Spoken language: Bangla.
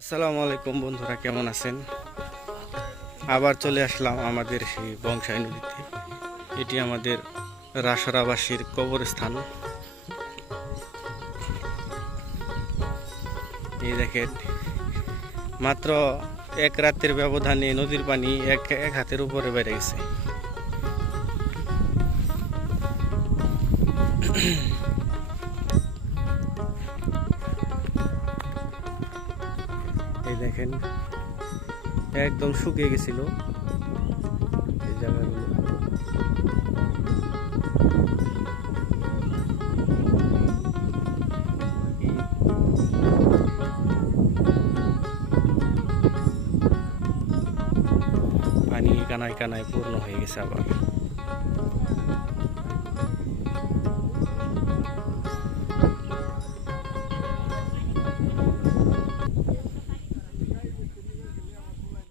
আসসালামু আলাইকুম বন্ধুরা, কেমন আছেন? আবার চলে আসলাম আমাদের সেই বংশাই নদীতে। এটি আমাদের রাসরাবাসীর কবরস্থান। এই দেখেন, মাত্র এক রাতের ব্যবধানে নদীর পানি এক এক হাতের উপরে বেড়ে গেছে। এই দেখেন একদম শুকিয়ে গেছিল এই জায়গাগুলো। পানি কানায় কানায় পূর্ণ হয়ে গেছে আবার।